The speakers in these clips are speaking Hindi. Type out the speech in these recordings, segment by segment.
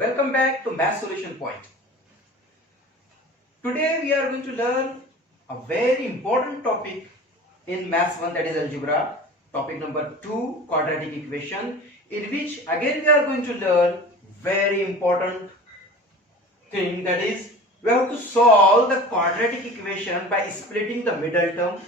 Welcome back to Math Solution Point. Today we are going to learn a very important topic in Maths 1, that is algebra. Topic number 2, quadratic equation, in which again we are going to learn very important thing, that is we have to solve the quadratic equation by splitting the middle term.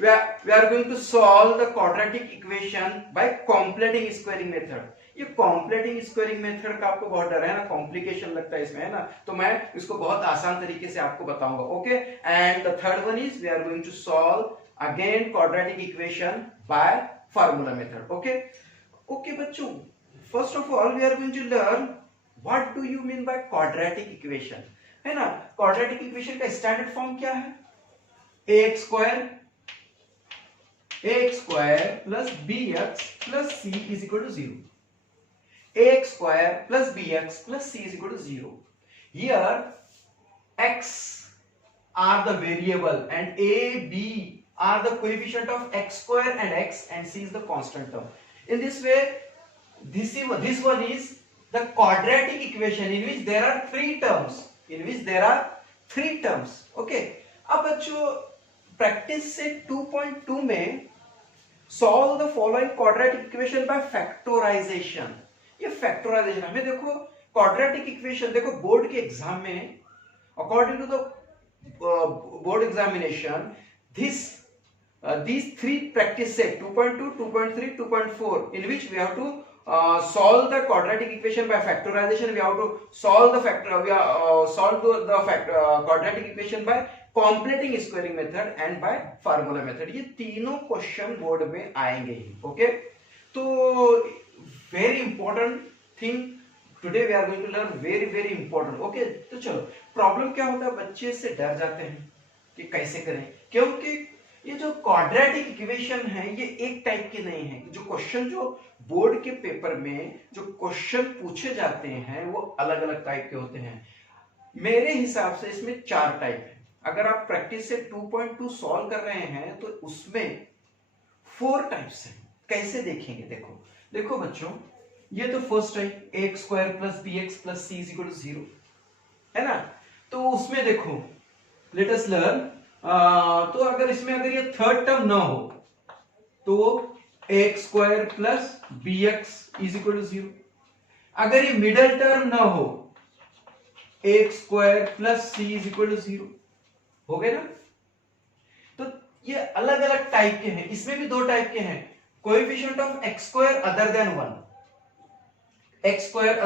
We are going to solve the quadratic equation by completing squaring method. ये कॉम्प्लेटिंग स्क्वायरिंग मेथड का आपको बहुत डर है ना, कॉम्प्लिकेशन लगता है इसमें, है ना, तो मैं इसको बहुत आसान तरीके से आपको बताऊंगा. Okay, and the third one is we are going to solve again quadratic equation by formula method. Okay okay बच्चों, first of all we are going to learn what do you mean by quadratic equation, है ना. क्वाड्रेटिक इक्वेशन का स्टैंडर्ड फॉर्म क्या है? ax square plus bx plus c is equal to 0. ax square plus bx plus c is equal to 0. Here x are the variable and a, b are the coefficient of x square and x, and c is the constant term. In this way, this one is the quadratic equation in which there are three terms. Okay, अब बच्चों प्रैक्टिस से 2.2 में solve the following quadratic equation by factorization. ये फैक्टराइजेशन हमें देखो, क्वाड्रेटिक इक्वेशन देखो बोर्ड के एग्जाम में, according to the board examination, these three practice set 2.2, 2.3, 2.4 in which we have to solve the quadratic equation by factorization. We have to solve the quadratic equation by completing squaring method and by formula method. ये तीनों क्वेश्चन बोर्ड में आएंगे ही. ओके, तो very important thing today we are going to learn, very important. okay, तो चलो, प्रॉब्लम क्या होता है, बच्चे से डर जाते हैं कि कैसे करें, क्योंकि ये जो क्वाड्रेटिक इक्वेशन है ये एक टाइप के नहीं है. जो क्वेश्चन जो बोर्ड के पेपर में जो क्वेश्चन पूछे जाते हैं वो अलग अलग टाइप के होते हैं. मेरे हिसाब से इसमें 4 टाइप है. अगर आप प्रैक्टिस से 2.2 सॉल्व कर रहे हैं तो उसमें 4 टाइप्स हैं. कैसे देखेंगे, देखो बच्चों, ये तो first type ax square plus bx plus c is equal to 0, है ना. तो उसमें देखो, लेट अस लर्न. तो अगर इसमें अगर ये थर्ड टर्म ना हो तो ax square plus bx is equal to 0. अगर ये मिडल टर्म ना हो, ax square plus c is equal to 0. हो गए ना. तो ये अलग अलग टाइप के हैं. इसमें भी 2 टाइप के हैं, coefficient of x square other than 1. x square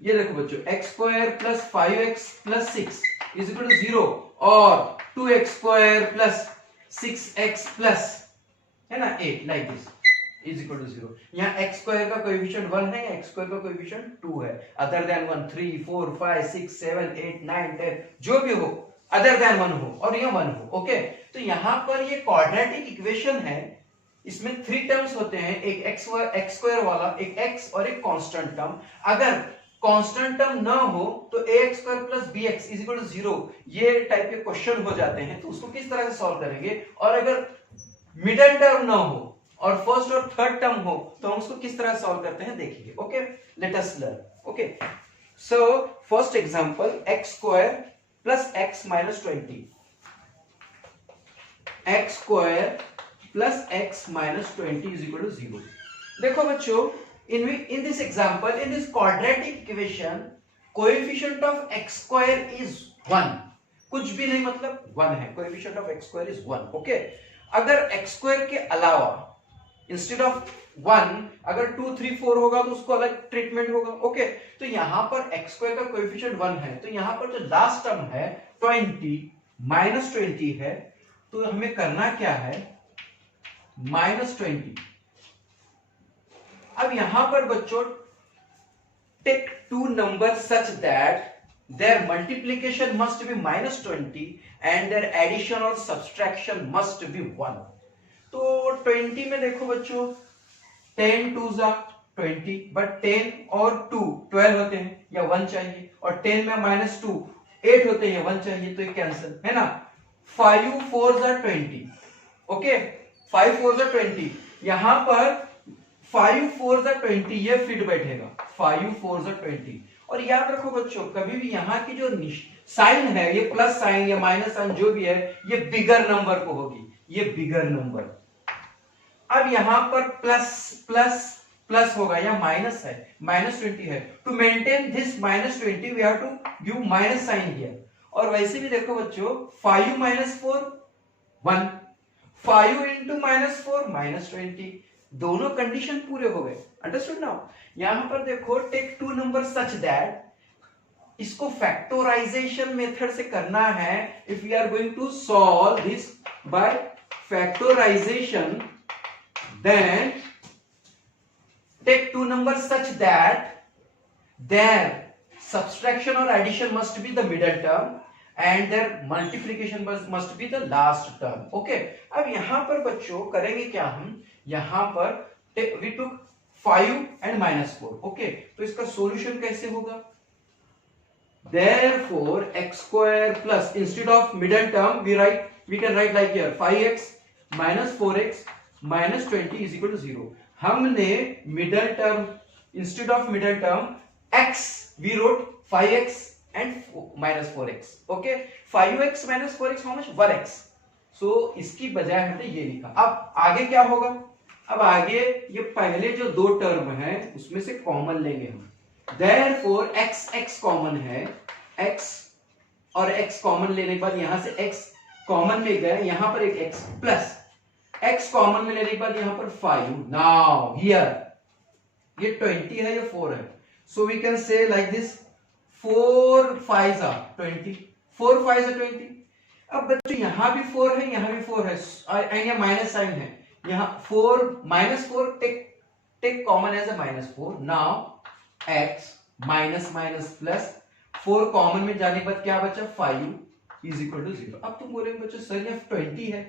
ये देखो बच्चों, x square plus 5x plus 6 is equal to 0 और 2x square plus 6x plus, है ना, 8 like this is equal to 0. यहाँ x स्क्वायर का कोएफिशिएंट 1 है, x स्क्वायर का कोएफिशिएंट 2 है. अदर देन 1 3 4 5 6 7 8 9 10 जो भी हो, अदर देन 1 हो और ये 1 हो. ओके, तो यहाँ पर ये क्वाड्रेटिक इक्वेशन है. इसमें 3 टर्म्स होते हैं, एक x स्क्वायर वाला, एक x और एक कांस्टेंट टर्म. अगर कांस्टेंट टर्म ना हो तो ax square plus bx is equal to 0, ये टाइप के क्वेश्चन हो जाते हैं. तो उसको किस तरह से सॉल्व करेंगे. और अगर मिडिल टर्म ना हो और फर्स्ट और थर्ड टर्म हो तो हम उसको किस तरह सॉल्व करते हैं देखिए. Okay, let us learn. Okay, so first example, x square plus x minus 20, x square plus x minus 20 is equal to 0. देखो बच्चों, in this example, in this quadratic equation, coefficient of x square is 1. कुछ भी नहीं, मतलब 1 है. coefficient of x square is 1. Okay, अगर x square के अलावा instead of 1 अगर 2 3 4 होगा तो उसको अलग ट्रीटमेंट होगा. ओके, तो यहाँ पर x square का coefficient 1 है, तो यहाँ पर जो लास्ट टर्म है 20 माइनस 20 है. तो हमें करना क्या है, -20. अब यहां पर बच्चों, take 2 number such that their multiplication must be -20 and their addition और सब्सट्रैक्शन मस्ट बी 1. तो 20 में देखो बच्चों, 10 2 जा 20, बट 10 और 2 12 होते हैं, या 1 चाहिए, और 10 में -2 8 होते हैं, 1 चाहिए, तो ये कैंसिल, है ना. 5 4 जा 20. ओके, 5 4 जा 20. यहां पर 5 4 जा 20 ये फिट बैठेगा, 5 4 जा 20. और याद रखो बच्चों, कभी भी यहाँ की जो साइन है, ये प्लस साइन या माइनस साइन जो भी है, ये बिगर नंबर को होगी, ये बिगर नंबर। अब यहां पर प्लस प्लस प्लस होगा, या माइनस है, -20 है। To maintain this -20 we have to give minus sign here. और वैसे भी देखो बच्चों, 5 - 4 1, 5 into -4 -20, दोनों कंडीशन पूरे हो गए। Understood now? यहां पर देखो, take two number such that, इसको फैक्टराइजेशन मेथड से करना है। If we are going to solve this by factorization, then take two numbers such that their subtraction or addition must be the middle term and their multiplication must be the last term. Okay, अब यहां पर बच्चों करेंगे क्या, हम यहां पर we took 5 and -4. Okay, तो इसका सॉल्यूशन कैसे होगा? Therefore x square plus, instead of middle term we can write like here, 5x minus 4x minus 20 is equal to 0. हमने middle term, instead of middle term x we wrote 5x and minus 4x. Okay, 5x minus 4x how much? 1x. so इसकी बजाय हमने ये लिखा। अब आगे क्या होगा? अब आगे ये पहले जो दो टर्म है उसमें से कॉमन लेंगे हम। Therefore x कॉमन है, x और x कॉमन लेने के बाद यहां से x कॉमन ले गए, यहां पर एक x प्लस x कॉमन में लेने के बाद यहां पर 5। नाउ हियर ये 20 है, ये 4 है, so we can say like this, 4 5s are 20, 4 5s are 20। अब बच्चों यहां भी 4 है, यहां भी 4 है, एंड ये माइनस साइन है, यहां 4 -4 take common as a -4। Now x minus minus plus 4 common में जाने के बाद क्या बचा? 5 इज इक्वल टू 0। अब तुम बोलेंगे बच्चों सर ये 20 है,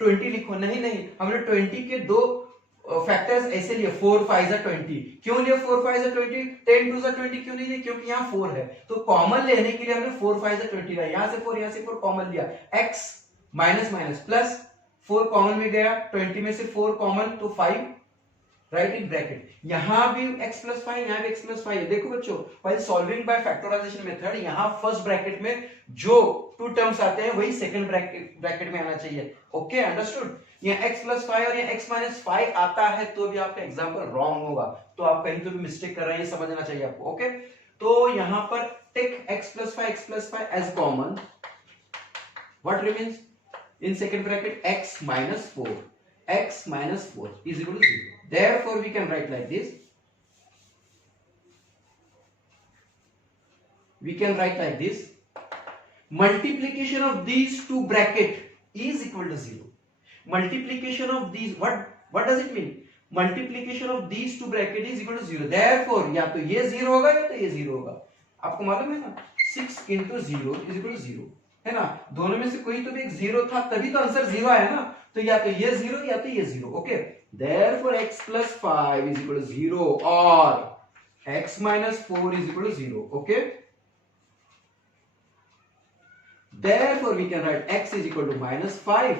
20 लिखो। नहीं नहीं, हमने 20 के दो फैक्टर्स ऐसे लिए, 4 5 are 20। क्यों लिए 4 5 are 20? 10 2 are 20 क्यों नहीं लिए? क्योंकि यहाँ 4 है, तो कॉमन लेने के लिए हमने 4 5 are 20 लिया, यहाँ से 4 यहाँ से 4 कॉमन लिया। x minus minus plus 4 common में गया, 20 में से 4 कॉमन तो 5, राइट इन ब्रैकेट। यहां भी x प्लस 5, यहां भी x प्लस 5 है। देखो बच्चों, while solving by factorization method, यहां फर्स्ट ब्रैकेट में जो टू टर्म्स आते हैं वही सेकंड ब्रैकेट में आना चाहिए। Okay, understood? यहाँ x प्लस 5 और यहाँ x माइनस 5 आता है तो भी आपका एग्जांपल रॉन्ग होगा, तो आप कहीं तो भी मिस्टेक कर रहे हैं, ये समझना चाहिए आपको। ओके, तो यहां पर take x plus 5 as common, what remains in second bracket? x minus 4 is equal to 0. Therefore we can write like this, multiplication of these two bracket is equal to 0. Multiplication of these, what does it mean? Multiplication of these two bracket is equal to 0. Therefore या तो ये 0 होगा या तो ये 0 होगा। आपको मालूम है ना, 6 into 0 is equal to 0, है ना? दोनों में से कोई तो भी एक 0 था, तभी तो आंसर 0 आया ना, तो या तो ये 0 या तो ये 0। Okay, therefore x plus 5 is equal to 0 और x minus 4 is equal to 0। Okay, therefore we can write x is equal to -5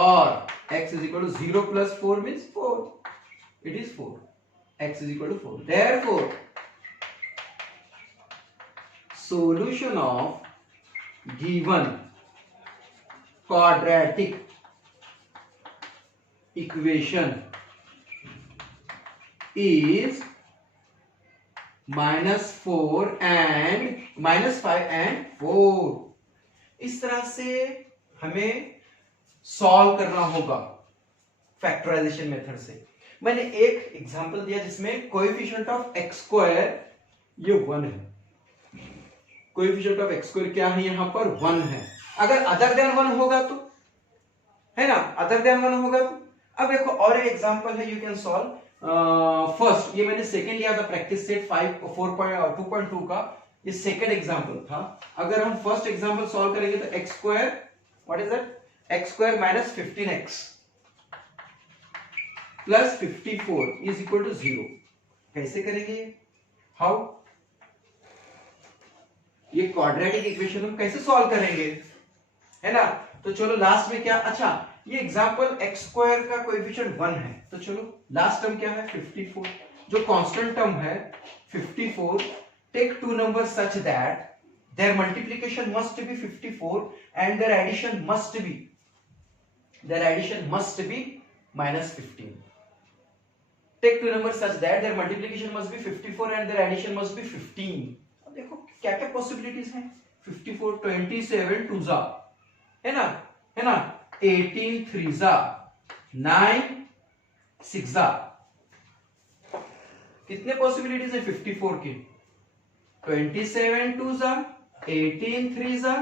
or x is equal to 0 plus 4 means 4, it is 4, x is equal to 4। therefore solution of given quadratic equation is -4 and -5 and 4। इस तरह से हमें सॉल्व करना होगा फैक्टराइजेशन मेथड से। मैंने एक एग्जांपल दिया जिसमें कोएफिशिएंट ऑफ x स्क्वायर ये 1 है, कोएफिशिएंट ऑफ x स्क्वायर क्या है? यहां पर 1 है। अगर अदर देन 1 होगा तो, है ना, अदर देन 1 होगा तो। अब देखो और एक एग्जांपल है, यू कैन सॉल्व फर्स्ट, ये मैंने सेकंड लिया था प्रैक्टिस सेट 2.2 का, ये सेकंड एग्जांपल था। अगर हम फर्स्ट एग्जांपल सॉल्व करेंगे तो x square, what is that? x square minus 15x plus 54 is equal to 0। कैसे करेंगे? हाउ? ये क्वाड्रेटिक इक्वेशन हम कैसे सॉल्व करेंगे, है ना? तो चलो लास्ट में क्या, अच्छा ये एग्जांपल x स्क्वायर का कोएफिशिएंट 1 है, तो चलो लास्ट टर्म क्या है? 54, जो कांस्टेंट टर्म है 54 take two numbers such that their multiplication must be 54 and their addition must be minus 15. Take two numbers such that their multiplication must be 54 and their addition must be 15. अब देखो क्या क्या पॉसिबिलिटीज हैं. 54 27 2 जा है ना 18 3 जा 9 6 जा. कितने पॉसिबिलिटीज है 54 के. 27 2 जा 18 3 जा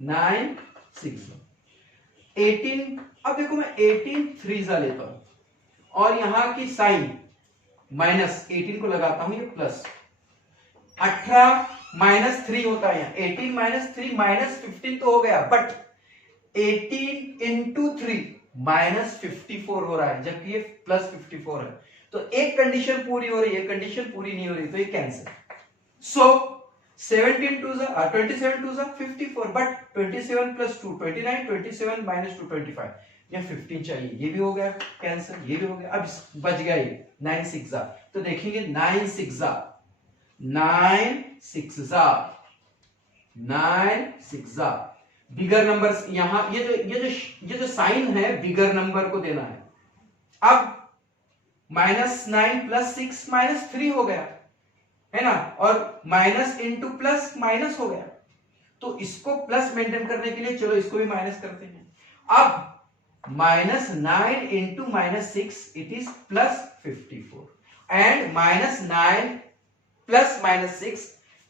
9 6 जा. 18 अब देखो मैं 18 3 जा लेता हूं और यहां की साइन माइनस 18 को लगाता हूं, ये प्लस 18 माइनस 3 होता है. 18 माइनस 3 माइनस 15 तो हो गया, बट 18 इंटू 3 माइनस 54 हो रहा है, जबकि ये प्लस 54 है. तो एक कंडीशन पूरी हो रही है, कंडीशन पूरी नहीं हो रही, तो ये cancel. So 17 2 27 2 54, but 27 plus 2 29 27 minus 2 25, या 15 चाहिए. ये भी हो गया कैंसिल, ये भी हो गया. अब बच गया ये 9 6 जा. तो देखेंगे 9 6 जा 9 6 जा 9 6 जा. बिगर नंबर्स यहां ये जो साइन है बिगर नंबर को देना है. अब -9 प्लस 6 -3 हो गया है ना, और माइनस इंटू प्लस माइनस हो गया. तो इसको प्लस मेंटेन करने के लिए चलो इसको भी माइनस करते हैं. अब -9 into -6 it is plus 54 and -9 plus -6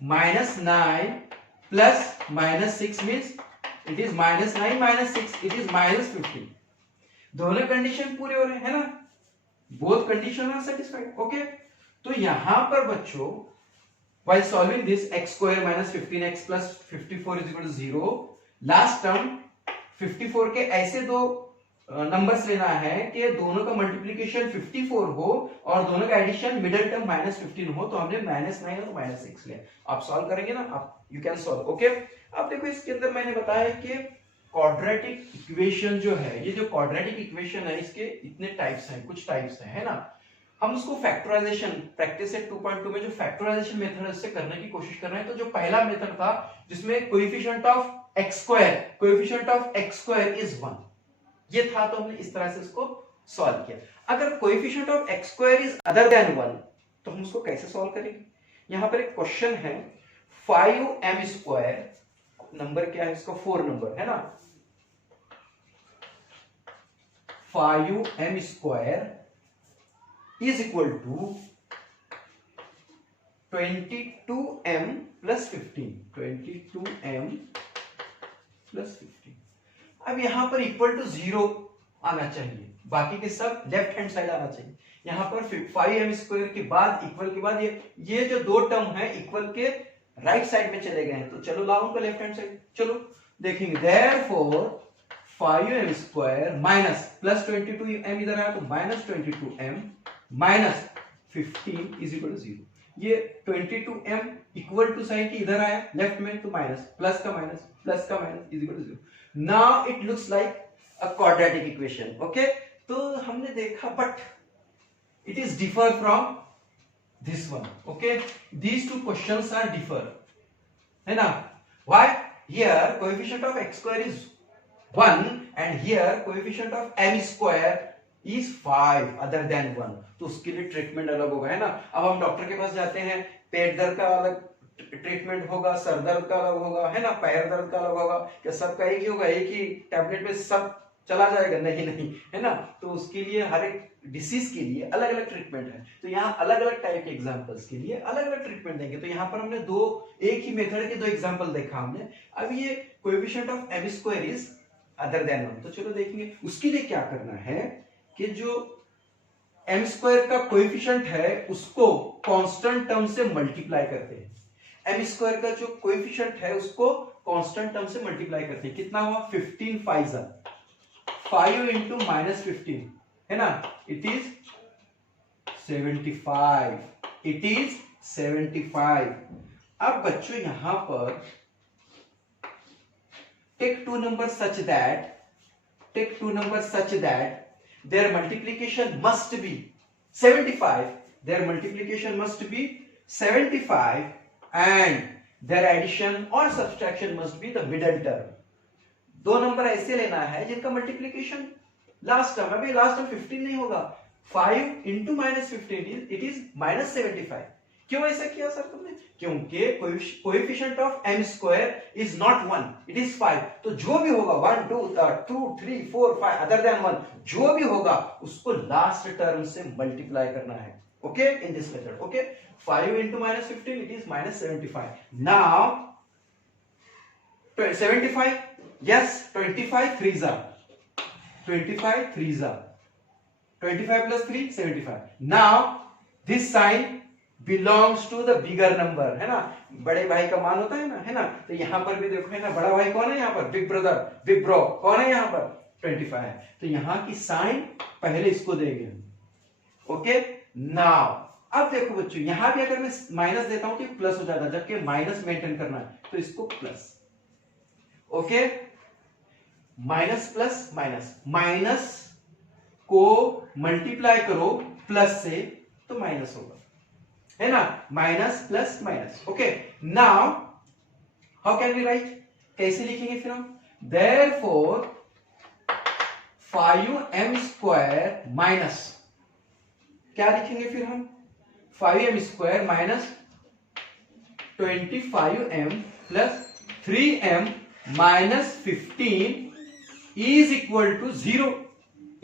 -9 plus -6 means it is -9 -6 it is -15. दोनों कंडीशन पूरे हो रहे हैं ना, both condition are satisfied. Okay, तो यहां पर बच्चों while solving this x square minus 15x plus 54 is equal to 0, last term 54 के ऐसे दो नंबर्स लेना है कि दोनों का मल्टीप्लिकेशन 54 हो और दोनों का एडिशन मिडिल टर्म -15 हो. तो हमने -9 और -6 लिया. आप सॉल्व करेंगे ना, आप यू कैन सॉल्व. ओके, अब देखो इसके अंदर मैंने बताया कि क्वाड्रेटिक इक्वेशन जो है, ये जो क्वाड्रेटिक इक्वेशन है इसके इतने टाइप्स हैं, कुछ टाइप्स हैं, है ना. हम उसको फैक्टराइजेशन प्रैक्टिस सेट 2.2 में जो फैक्टराइजेशन मेथड है उससे करने की कोशिश कर रहे हैं. तो जो पहला मेथड था जिसमें coefficient of x square is 1, ये था, तो हमने इस तरह से इसको सॉल्व किया. अगर coefficient of x square is other than 1 तो हम उसको कैसे सॉल्व करेंगे. यहां पर एक क्वेश्चन है 5m स्क्वायर, नंबर क्या है इसका 4 नंबर है ना. 5m square is equal to 22m plus 15. 22m plus 15. अब यहां पर इक्वल टू 0 आना चाहिए, बाकी के सब लेफ्ट हैंड साइड आना चाहिए. यहां पर 5m स्क्वायर के बाद इक्वल के बाद ये जो दो टर्म है इक्वल के राइट साइड में चले गए हैं. तो चलो लाओ उनको लेफ्ट हैंड साइड. चलो देखेंगे. Therefore 5m square minus plus 22m इधर आया तो -22m minus 15 is equal to 0. ये 22m इक्वल टू साइन की इधर आया लेफ्ट में, तो माइनस प्लस का minus is equal to 0. Now it looks like a quadratic equation. Okay, तो हमने देखा but it is differ from this one. Okay, these two questions are differ, है ना. Why? Here coefficient of x square is 1 and here coefficient of m square is 5 other than 1. तो उसके लिए ट्रीटमेंट अलग होगा, है ना. अब हम डॉक्टर के पास जाते हैं, पेट दर्द का अलग ट्रीटमेंट होगा, सर दर्द का अलग होगा, है ना, पैर दर्द का अलग होगा. क्या सबका एक ही होगा, एक ही टैबलेट में सब चला जाएगा? नहीं, है ना. तो उसके लिए हर एक डिसीज के लिए अलग अलग ट्रीटमेंट है. तो यहाँ अलग अलग टाइप के एग्जांपल्स के लिए अलग अलग ट्रीटमेंट देंगे. तो यहाँ पर हमने एक ही मेथड के दो एग्जांपल देखा हमने. अब ये coefficient of m square is other than 1, तो चलो देखेंगे. उसके लिए क्या करना है कि जो m स्क्वायर का कोएफिशिएंट है उसको कांस्टेंट टर्म से मल्टीप्लाई करते हैं. m स्क्वायर का जो कोएफिशिएंट है उसको कांस्टेंट टर्म से मल्टीप्लाई करते हैं. कितना हुआ? 15 5 इंटू -15 है ना, इट इज 75. It is 75. अब बच्चों यहां पर take two numbers such that their multiplication must be 75. Their multiplication must be 75 and their addition or subtraction must be the middle term. दो नंबर ऐसे लेना है जिनका मल्टीप्लीकेशन लास्ट टर्म, अभी लास्ट टर्म 15 नहीं होगा, 5 into minus 15 it is minus 75। क्यों ऐसा किया सर तुमने? क्योंकि coefficient of m square is not 1, it is 5। तो जो भी होगा 1 2 3 4 5 अदर देन 1 जो भी होगा उसको लास्ट टर्म से मल्टीप्लाई करना है। Okay, in this method. Okay, 5 into minus 15 it is minus 75. Now 75, yes, 25 threes are 25 threes are 25 plus 3 75. Now this sign belongs to the bigger number, है ना, बड़े भाई का मान होता है ना, है ना, तो यहाँ पर भी देखो है ना, बड़ा भाई कौन है यहाँ पर? बिग ब्रदर, बिग ब्रो कौन है यहाँ पर? 25 है। तो यहाँ की साइन पहले इसको देंगे। ओके, नाउ अब देखो बच्चों, यहां भी अगर मैं माइनस देता हूं तो प्लस हो जाता है, जबकि माइनस मेंटेन करना है तो इसको plus. Okay, minus plus minus, minus को मल्टीप्लाई करो प्लस से तो माइनस होगा, है ना, minus plus minus. Okay, now how can we write, कैसे लिखेंगे फिर हम? देयरफॉर 5m स्क्वायर माइनस, क्या लिखेंगे फिर हम? 5m square minus 25m plus 3m minus 15 is equal to 0,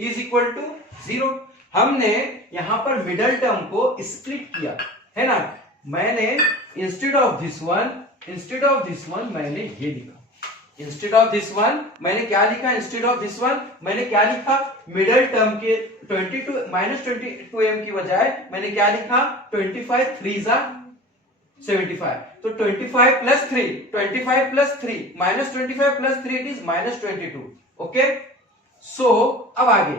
is equal to 0। हमने यहां पर मिडल टर्म को स्प्लिट किया, है ना, मैंने इंस्टेड ऑफ दिस वन मैंने ये लिखा, इंस्टेड ऑफ दिस वन मैंने क्या लिखा? इंस्टेड ऑफ दिस वन मैंने क्या लिखा? मिडल टर्म के 22 माइनस 22m की बजाय मैंने क्या लिखा? 25 3s are 75। तो 25 plus 3, 25 plus 3 minus 25 plus 3 it is minus 22। Okay, so अब आगे,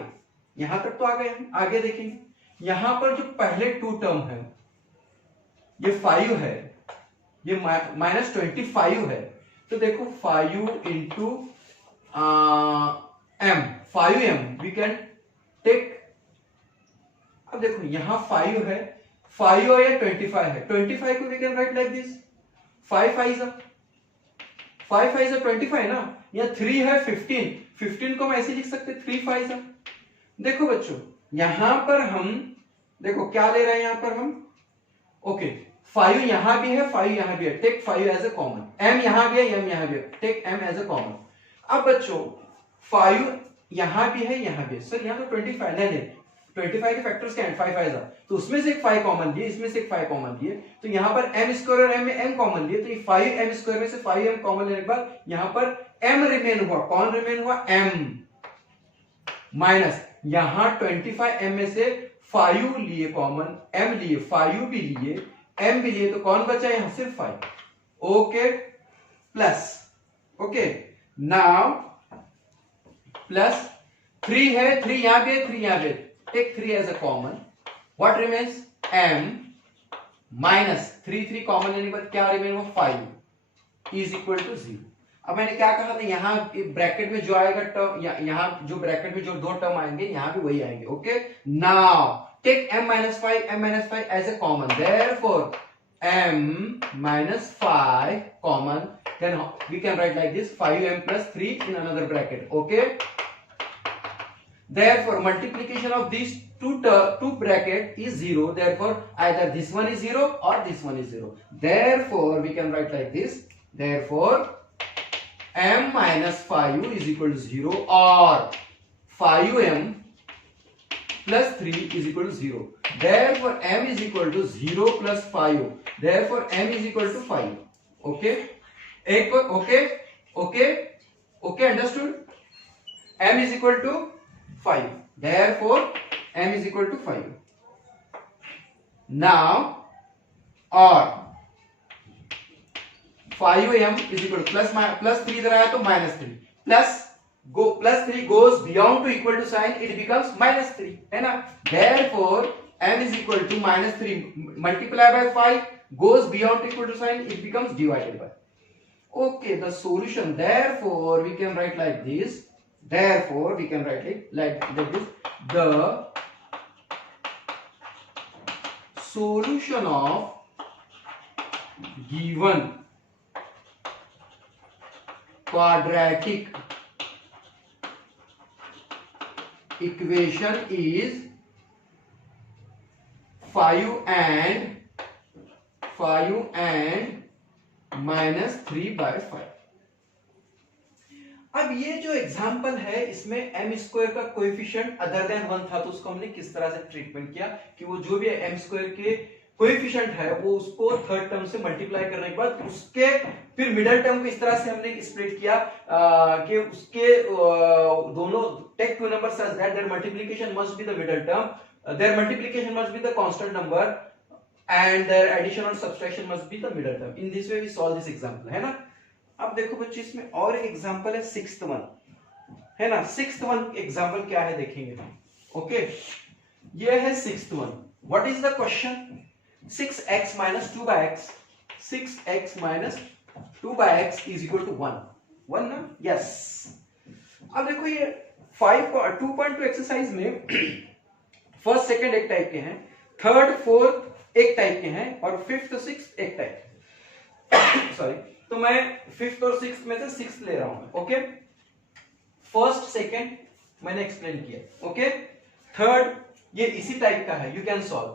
यहां तक तो आ गए हम, आगे देखेंगे। यहां पर जो पहले टू टर्म है, ये 5 है, ये माइनस 25 है, तो देखो 5 into m, 5m we can take. अब देखो यहां 5 है, 5 और ये 25 है, 25 को we can write like this, 5 5 25 ना, या 3 है 15 को हम ऐसे लिख सकते 3 5। देखो बच्चों यहां पर हम देखो क्या ले रहे हैं यहां पर हम। ओके, 5 यहां भी है, 5 यहां भी है, take 5 as a common, m यहां भी है, m यहां भी है, take m as a common. अब बच्चों 5 यहां भी है, यहां भी है, सर यहां तो 25 नहीं, 25 के फैक्टर्स क्या हैं? 5 5 तो उसमें से एक 5 कॉमन लिए, इसमें से एक 5 कॉमन लिए, तो यहां पर m स्क्वायर और m में m कॉमन लिए, तो ये 5m स्क्वायर में से 5m कॉमन लेने के बाद यहां पर m रिमेन हुआ, कौन रिमेन हुआ? m माइनस यहां 25m में से 5 लिए कॉमन, m लिए, 5 भी लिए, m भी लिए, तो कौन बचा यहां? सिर्फ 5। Okay, plus, okay, now plus 3 है, 3 यहां भी है, 3 यहां भी है, take 3 as a common, what remains? m minus 3 common लेने के बाद क्या रिमेन हुआ? 5 इज इक्वल टू 0। अब मैंने क्या कहा था, यहां ब्रैकेट में जो आएगा टर्म, यहां जो ब्रैकेट में जो दो टर्म आएंगे यहां भी वही आएंगे। Okay, now take m minus 5 as a common, therefore m minus 5 common, then we can write like this, 5m plus 3 in another bracket. Okay, therefore multiplication of these two bracket is 0, therefore either this one is 0 or this one is 0, therefore we can write like this, therefore m minus 5 is equal to 0 or 5m plus 3 is equal to 0, therefore m is equal to 0 plus 5, therefore m is equal to 5. Okay, okay, understood? m is equal to 5, therefore m is equal to 5. Now or 5m is equal to plus 3 इधर आया तो minus 3, plus 3 goes beyond to equal to sign, it becomes minus 3, है ना, therefore m is equal to minus 3 multiply by 5 goes beyond to equal to sign, it becomes divided by. Okay, the solution, therefore we can write like this, therefore we can write it like this, the solution of given quadratic equation is 5 and -3/5। अब ये जो एग्जांपल है इसमें m स्क्वायर का कोएफिशिएंट अदर देन 1 था, तो उसको हमने किस तरह से ट्रीटमेंट किया कि वो जो भी m स्क्वायर के कोएफिशिएंट है वो उसको थर्ड टर्म से मल्टीप्लाई करने के बाद उसके फिर मिडिल टर्म को इस तरह से हमने स्प्लिट किया कि उसके दोनों take two number such that their multiplication must be the middle term, their multiplication must be the constant number and their addition or subtraction must be the middle term. In this way we solve this example, है ना। अब देखो बच्चे इसमें और एक एग्जांपल है सिक्स्थ वन, है ना। सिक्स्थ वन एग्जांपल क्या है देखेंगे हम। ओके, ये है sixth one. What is the question? 6x minus 2/x, 6x minus 2/x is equal to 1 ना। यस। अब देखो ये 2.2 एक्सरसाइज में फर्स्ट सेकंड एक टाइप के हैं, थर्ड फोर्थ एक टाइप के हैं और फिफ्थ और सिक्स्थ एक टाइप सॉरी, तो मैं फिफ्थ और सिक्स्थ में से सिक्स्थ ले रहा हूं। ओके, फर्स्ट सेकंड मैंने एक्सप्लेन किया। ओके, थर्ड ये इसी टाइप का है, you can solve.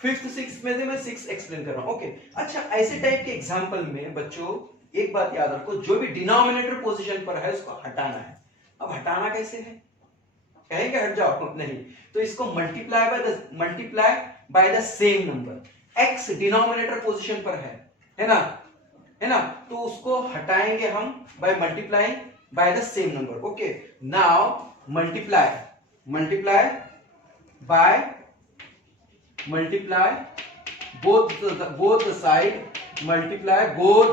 Fifth sixth में से मैं सिक्स्थ एक्सप्लेन कर रहा हूं। ओके, अच्छा ऐसे टाइप के एग्जांपल में बच्चों एक बात याद रखो, जो भी डिनोमिनेटर पोजीशन पर है उसको हटाना है। अब हटाना कैसे है? कहेंगे हट जाओ, नहीं, तो इसको multiply by the same number. x denominator position पर है ना, तो उसको हटाएंगे हम by multiplying by the same number. Okay, now multiply both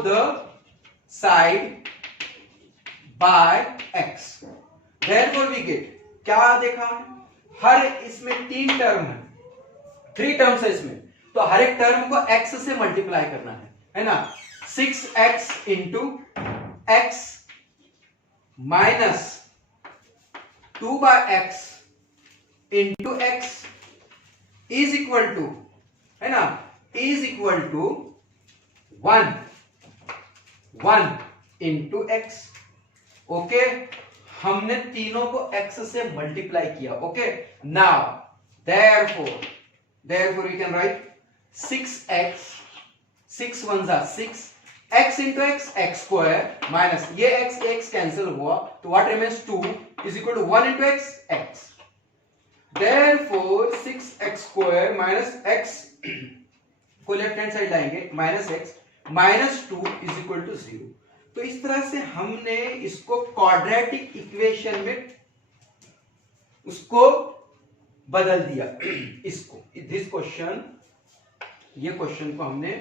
the side by x, therefore we get, क्या देखा हर इसमें 3 टर्म है, 3 टर्म्स है इसमें, तो हर एक टर्म को x से मल्टीप्लाई करना है ना। 6x into x minus 2/x into x is equal to, है ना, is equal to 1 into x। Okay, हमने तीनों को x से मल्टीप्लाई किया। Okay, now therefore you can write 6x, 6 1s are 6, x into x square minus ये x कैंसिल हुआ तो what remains 2 is equal to 1 into x। therefore 6x square minus x को लेफ्ट हैंड साइड लाएंगे minus x minus 2 is equal to 0। तो इस तरह से हमने इसको क्वाड्रेटिक इक्वेशन में उसको बदल दिया। इसको ये क्वेश्चन को हमने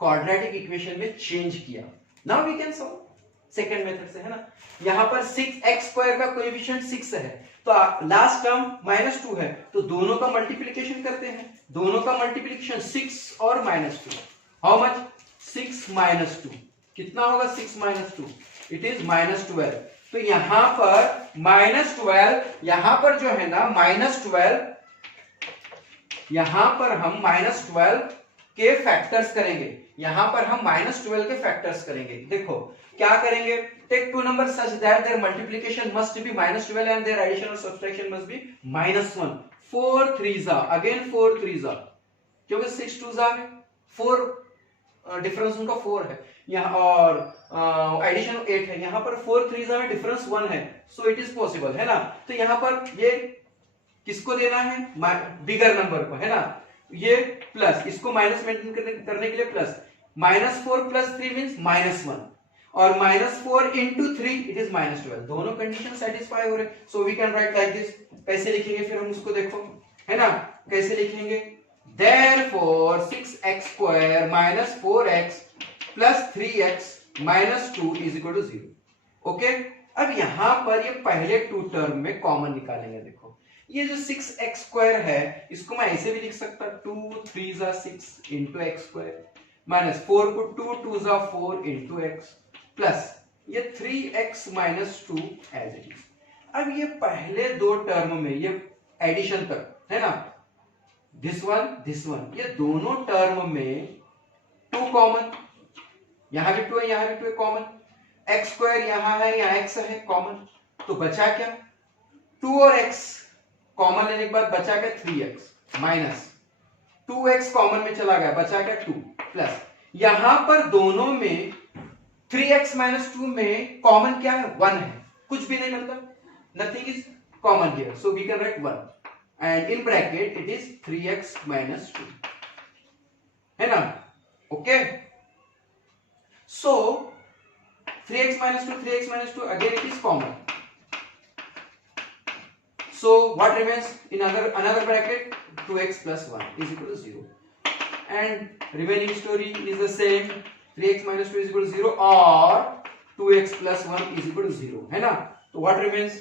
क्वाड्रेटिक इक्वेशन में चेंज किया। Now we can solve second method से, है ना। यहां पर 6x स्क्वायर का कोएफिशिएंट 6 है, तो लास्ट टर्म -2 है, तो दोनों का मल्टीप्लिकेशन करते हैं। दोनों का मल्टीप्लिकेशन 6 और -2, हाउ मच? 6 - 2 कितना होगा? 6 - 2 इट इज -12। तो यहां पर -12, यहां पर जो है ना -12, यहां पर हम -12 के फैक्टर्स करेंगे। यहां पर हम -12 के फैक्टर्स करेंगे। देखो क्या करेंगे, take two number such that their multiplication must be -12 and their addition और subtraction must be -1। 4 3s again 4 3s, क्योंकि 6 2s आ गए, 4 डिफरेंस उनका 4 है यहाँ, और एडिशन 8 है। यहाँ पर 4 3s में डिफरेंस 1 है, सो इट इज पॉसिबल, है ना। तो यहाँ पर ये किसको देना है? बिगर नंबर को, है ना। ये प्लस, इसको माइनस मेंटेन करने के लिए प्लस, -4 + 3 मींस -1, और -4 × 3 इट इज -12। दोनों कंडीशन सेटिस्फाई हो रहे, so we can write like this. कैसे लिखेंगे फिर हम उसको, देखो, है ना, कैसे लिखेंगे? therefore 6x square minus 4x plus 3x minus 2 is equal to 0। Okay, अब यहां पर ये पहले 2 टर्म में कॉमन निकालेंगे। देखो ये जो 6x स्क्वायर है इसको मैं ऐसे भी लिख सकता, 2 3s 6 into x square minus 4 को 2 2s 4 into x प्लस ये 3x minus 2 as it is. अब ये पहले 2 टर्म में ये एडिशन तक, है ना, दिस वन ये दोनों टर्म में 2 कॉमन, यहां भी 2 है, यहां भी 2 है कॉमन, x स्क्वायर यहां है, यहां x है कॉमन, तो बचा क्या 2 और x कॉमन लेने के बाद बचा क्या 3x माइनस 2x कॉमन में चला गया, बचा क्या 2 प्लस यहां पर दोनों में 3x माइनस 2 में कॉमन क्या है 1 है, कुछ भी नहीं मतलब nothing is common here, so we can write 1 and in bracket it is 3x minus 2, है ना, okay. So 3x minus 2, 3x minus 2, again it is common. So what remains in another bracket? 2x plus 1 is equal to 0. And remaining story is the same. 3x minus 2 is equal to 0 or 2x plus 1 is equal to 0. है ना? So what remains?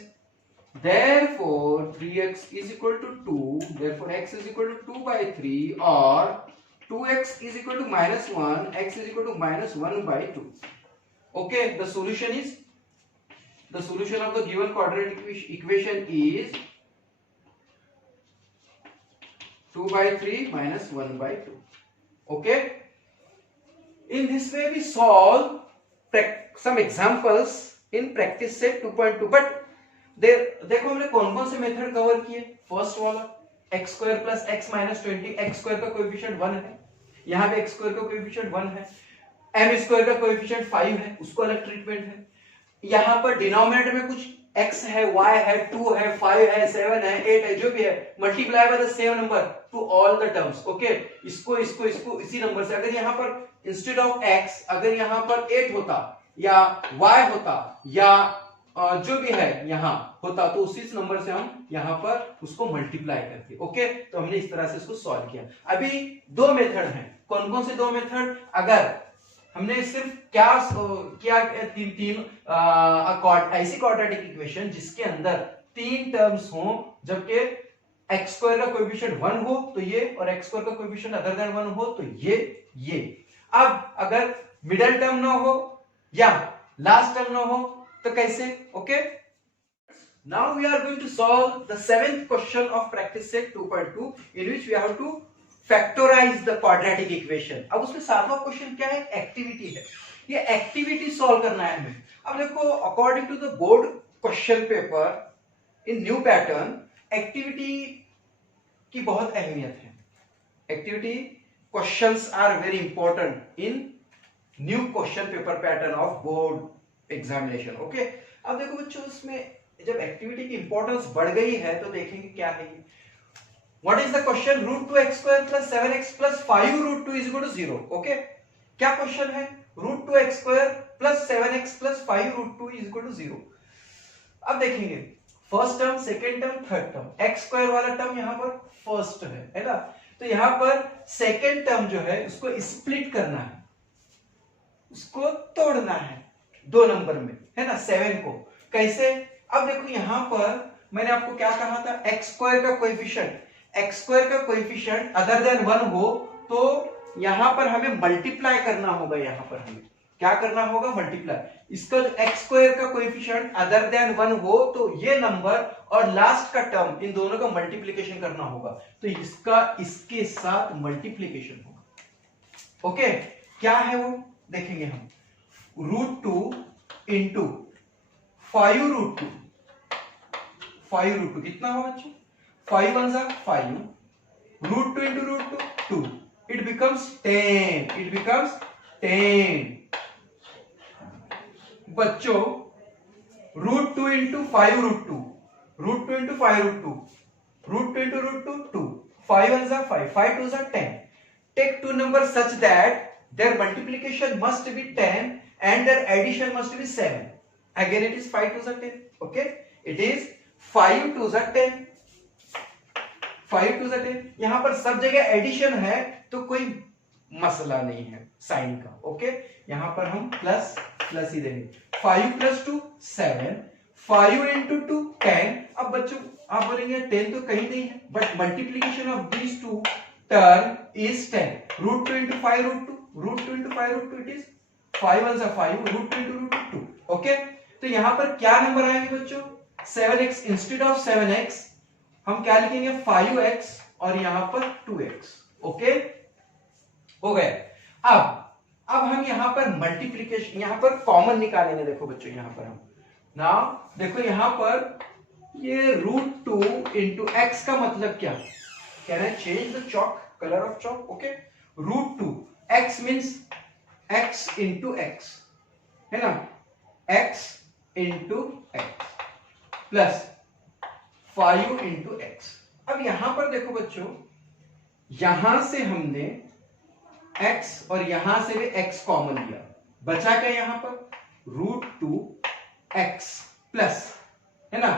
Therefore 3x is equal to 2. Therefore x is equal to 2 by 3 or 2x is equal to minus 1. X is equal to minus 1 by 2. Okay, the solution of the given quadratic equation is 2 by 3 minus 1 by 2. Okay, in this way we solve some examples in practice set 2.2. but देखो हमने कौन कौन से मेथड कवर किए। फर्स्ट वाला x square plus x minus 20, x square का कोएफिशिएंट 1 है, यहाँ पे x स्क्वायर का कोएफिशिएंट 1 है, m स्क्वायर का कोएफिशिएंट 5 है, उसको अलग ट्रीटमेंट है। यहाँ पर डिनोमिनेटर में कुछ x है, y है, 2 है, 5 है, 7 है, 8 है, जो भी है, multiply by the same number two all the terms. Okay, इसको इसको इसको इसी नंबर से, अगर यहाँ पर इंस्टेड ऑफ x अगर यहाँ पर 8 होता या y होता या जो भी है यहाँ होता, तो उसी नंबर से हम यहाँ पर उसको मल्टीप्लाई करते। ओके, तो हमने इस तरह से इसको सॉल्व किया। अभी दो मेथड हैं। कौन कौन से दो मेथड? अगर हमने सिर्फ क्या तीन ऐसी क्वाड्रेटिक इक्वेशन जिसके अंदर 3 टर्म्स हो, जबकि x स्क्वायर का कोएफिशिएंट 1 हो तो ये, और x स्क्वायर का कोएफिशिएंट अदर देन 1 हो तो ये। अब अगर मिडिल टर्म ना हो या लास्ट टर्म ना हो तो कैसे? Okay, now we are going to solve the 7th question of practice set 2.2 in which we have to factorize the quadratic equation. अब उसमें 7वां क्वेश्चन क्या है? एक्टिविटी है। ये एक्टिविटी सॉल्व करना है हमें। अब देखो, according to the board question paper in new pattern, activity की बहुत अहमियत है। Activity questions are very important in new question paper pattern of board examination. Okay, अब देखो बच्चों, इसमें जब एक्टिविटी की इंपॉर्टेंस बढ़ गई है तो देखेंगे क्या है। What is the question? Root 2 x square plus 7x plus 5 root 2 is equal to 0। Okay, क्या क्वेश्चन है? Root 2 x square plus 7x plus 5 root 2 is equal to 0। अब देखेंगे first term, second term, third term. X square वाला टर्म यहाँ पर फर्स्ट है ना, तो यहाँ पर सेकेंड टर्म जो है उसको स्प्लिट करना है, उसको तोड़ना है 2 नंबर में, है ना, 7 को। कैसे? अब देखो यहाँ पर मैंने आपको क्या कहा था, एक्स स्क्वायर का कोएफिशिएंट अदर देन 1 हो तो यहाँ पर हमें मल्टीप्लाई करना होगा। यहाँ पर हमें क्या करना होगा? मल्टीप्लाई। इसका जो एक्स स्क्वायर का कोएफिशिएंट अदर देन 1 हो तो ये नंबर और लास्ट का टर्म, इन दोनों का मल्टीप्लिकेशन करना होगा, तो इसका इसके साथ मल्टीप्लिकेशन होगा। ओके, क्या है वो देखेंगे हम। रूट 2 इंटू 5 रूट 2, 5 रूट 2 कितना होगा बच्चों? 5 1 जा 5, root 2 into root 2 2, it becomes 10 बच्चों। Root 2 into 5 root 2, root 2 into 5 root 2, root 2 into root 2 2, 5 1 जा 5, 5 2 जा 10। Take 2 numbers such that their multiplication must be 10 and their addition must be 7. Again it is 5 2 are 10. Okay, it is 5 2 are 10, 5 2 are 10। यहाँ पर सब जगह एडिशन है तो कोई मसला नहीं है साइन का। ओके, यहाँ पर हम प्लस प्लस ही देंगे। 5 प्लस 2 7, 5 इंटू 2 10। अब बच्चों आप बोलेंगे 10 तो कहीं नहीं है, but multiplication of these two term is 10। Root 2 into 5 root 2, root 2 into 5 root 2, it is 5 1 5, root 2 into root 2। Okay, तो यहां पर क्या नंबर आएंगे बच्चों? 7x। इंस्टेड ऑफ 7x हम क्या लिखेंगे? 5x और यहां पर 2x। ओके, हो गए। अब अब हम यहाँ पर मल्टीप्लीकेशन, यहाँ पर कॉमन निकालेंगे। देखो बच्चों यहाँ पर हम नाउ देखो यहाँ पर ये √2 इंटू एक्स का मतलब क्या? Can I change the chalk, colour of chalk? Okay, √2 x means x into x, है ना, x into x plus 5 into x. अब यहां पर देखो बच्चों, यहां से हमने x और यहां से भी x कॉमन लिया, बचा क्या यहां पर? √2x प्लस, है ना,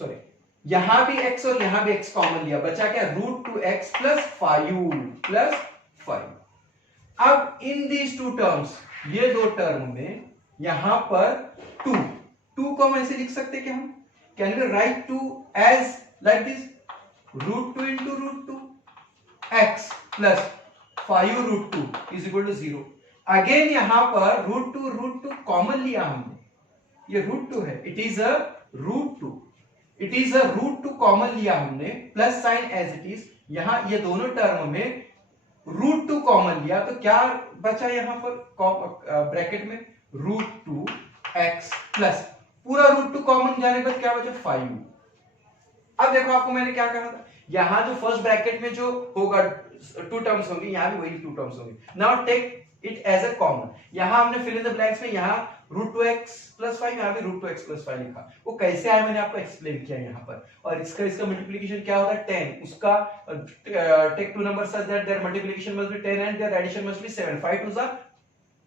सॉरी, यहां भी x और यहां भी x कॉमन लिया, बचा क्या? √2x plus 5। अब इन दीज टू टर्म्स, ये दो टर्म में यहां पर 2 को हम ऐसे लिख सकते क्या? हम can we write 2 as like this, √2 into √2x plus 5 √2 is equal to 0। Again यहां पर √2 कॉमन लिया हमने, ये √2 है, इट इज अ √2 कॉमन लिया हमने, plus sign as it is, यहां ये दोनों टर्म में √2 कॉमन लिया, तो क्या बचा यहां पर ब्रैकेट में? √2x प्लस पूरा √2 कॉमन जाने पर क्या बचा? 5। अब देखो आपको मैंने क्या कहा था, यहां जो फर्स्ट ब्रैकेट में जो होगा 2 टर्म्स होंगे, यहां भी वही 2 टर्म्स होंगे। Now take it as a common, यहां हमने फिल इन द ब्लैंक्स में यहां √2x प्लस 5, यहां भी √2x प्लस 5 लिखा। वो कैसे आया मैंने आपको एक्सप्लेन किया यहां पर। और इसका मल्टीप्लिकेशन क्या होता है? 10। उसका take 2 numbers such that their multiplication must be 10 and their addition must be 7। 5 2 जा